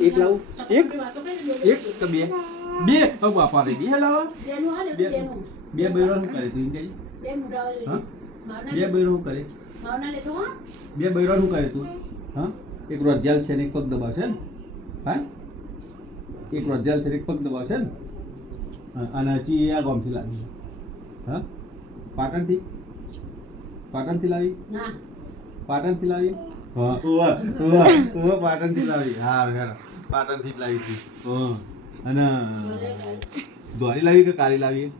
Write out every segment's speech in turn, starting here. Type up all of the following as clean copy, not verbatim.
એક લાવું એક કે બે બે બાપા રે બે લાવો બે બૈરો શું કરે તું હા બે બૈરો શું કરે બે બૈરો શું કરે તું હા એક રોજ્યાલ છે ને એક પગ દબાવશે ને હા એક રોજ્યાલ છે ને એક પગ દબાવશે ને અને હજી આ ગામથી લાવી હા પાટણથી લાવી પાટણથી લાવી હા પાટણથી લાવી હા પાટણથી જ લાવી હતી અને ધોરી લાવી કે કાળી લાવીએ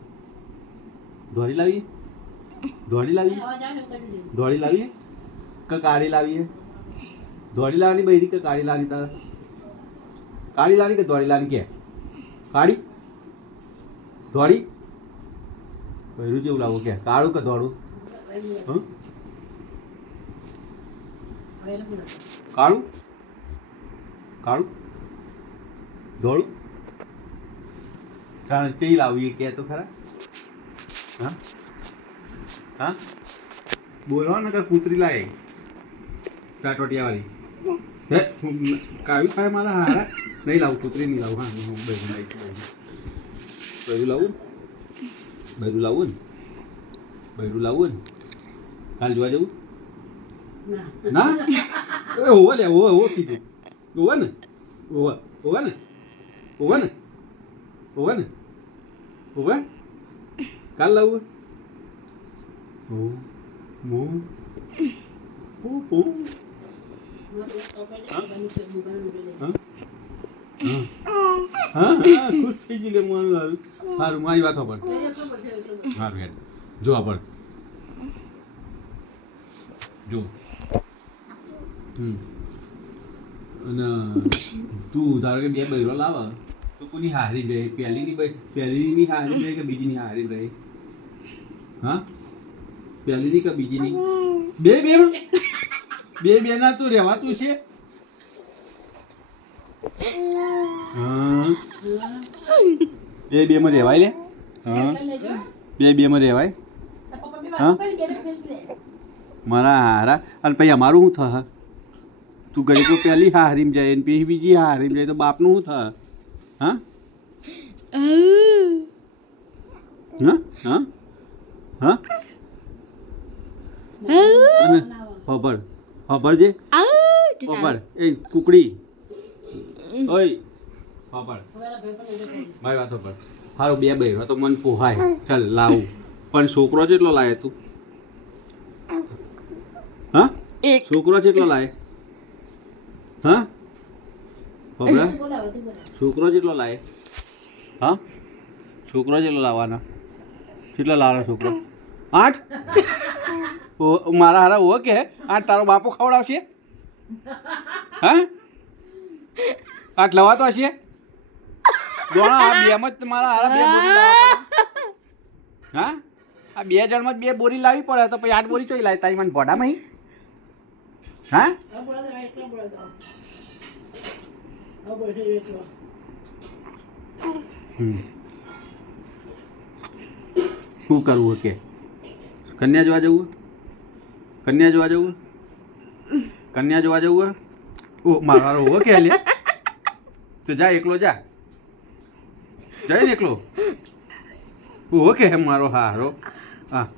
ધોરી લાવીએ ધોળી લાવીએ કે કાળી લાવીએ ધોળી લાવવાની બૈરી કે કાળી લાવી તારે કાળી લાવી કે ધોળી લાવી કે કાળી ધોળી બૈરું જેવું લાવું કે કાળું કે ધોળું કાળું કાળું ધોળું કારણ કઈ લાવીએ કે તો ખરા હા હા બોલો ને કે કૂતરી લાય ચાટોટિયા વાળી હે કાવી ખાય મારા હારા નહીં લાવું કૂતરી નહીં લાવું હા હું બૈરું લાવું બૈરું લાવું ને બૈરું લાવું ને કાલ જોવા જવું ના હોવા લે હોવા કીધું હોવા ને હોવા ને હોવા ને હોવા ને હોવા કાલ લાવું ખુશ થઈ ગઈ લે સારું મારી વાતો પર સારું યાર જો આપણ જો અને તું ધારો કે બે બૈરો લાવે તો કોની હારી રહે પહેલીની હારી રહે કે બીજીની હારી રહે હા પહેલીની કે બીજીની બે ના તો રહેવાતું છે બે માં રહેવાય લે હા બે માં રહેવાય હા મારા હારા અને પછી અમારું શું થશે તું ગઈ તો પહેલી હારીમાં જાય ને પછી બીજી હારીમાં જાય તો બાપનું શું થશે હા હા હા હા અને ખબર છે ખબર એ કુકડી ઓય ખબર મારી વાતો પર સારું બે બૈરો તો મને પોહાય ચાલ લાવું પણ છોકરો જેટલો લાવે તું હા છોકરો જેટલો લાવે હા ખબર છોકરો જેટલો લાવે હા છોકરો જેટલો લાવવાના કેટલો લાવવાનો છોકરો 8 મારા હારા હો કે 8 તારો બાપો ખવડાવશે હા 8 લવાતો હશે દોણા આ બેમાં જ મારા હારા બે બોરી લાવવા પડે હા આ બે જણમાં જ બે બોરી લાવવી પડે તો પછી 8 બોરી ચોઈ લાવી તારી મને ભોડામાં હા શું કરવું કે કન્યા જોવા જવું કન્યા જોવા જવું ઓ મારો હો કે લે તો જા એકલો જા જાય ને એકલો ઓ કે મારો હારો હા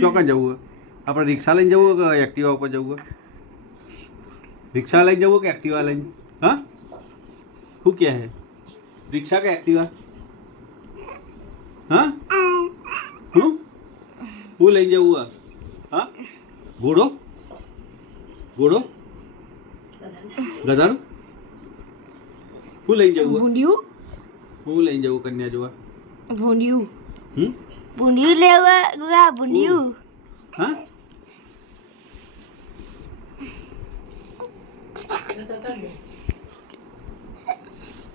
ચોકન જવું આપણે રિક્ષા લઈને જવું કે એક્ટિવા ઉપર જવું રિક્ષા લઈને જવું કે એક્ટિવા લઈને હા શું કહે હે રિક્ષા કે એક્ટિવા હા હું લઈને જવું હા ઘોડો ગધાડું શું લઈને જવું હું લઈને જવું કન્યા જોવા ભૂંડિયું લેવા ભૂંડિયું હા